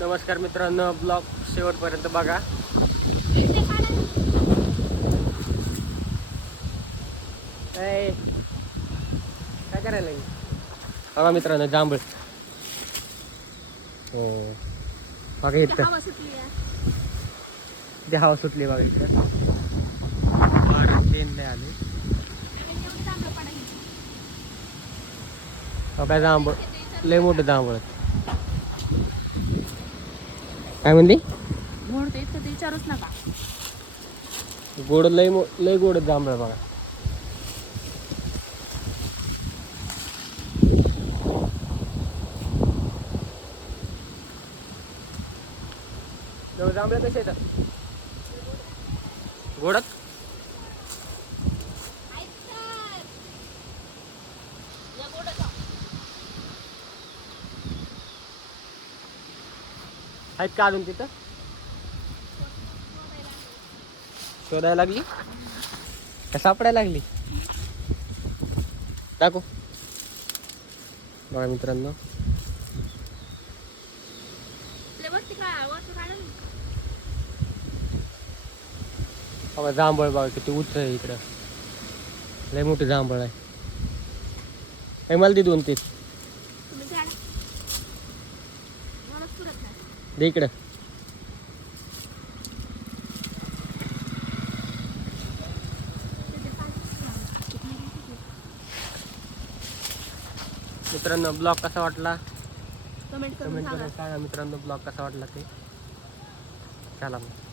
नमस्कार मित्रांनो, ब्लॉग शेवटपर्यंत बघा. काय करायला बघा मित्रांनो, जांभळ. हो बघा इथं हवा सुटली बघा इथं. ट्रेन आले बघा. जांभळ लय मोठं जांभळ. काय म्हणली? गोड ते विचारूच नका. गोड लय गोड जांभळ बघा. जांभळे कसे येतात? गोडत आहेत का अजून तिथं? शोधायला लागली का सापडायला लागली? दाखव बघा मित्रांनो. बघा जांभळ बघा किती उंच आहे इकडं. लय मोठी जांभळ आहे. हे मला दे 2-3 दे इकडं. मित्रांनो ब्लॉग कसा वाटला कमेंट कमेंट करून सांगा मित्रांनो. ब्लॉग कसा वाटला ते. चला मग.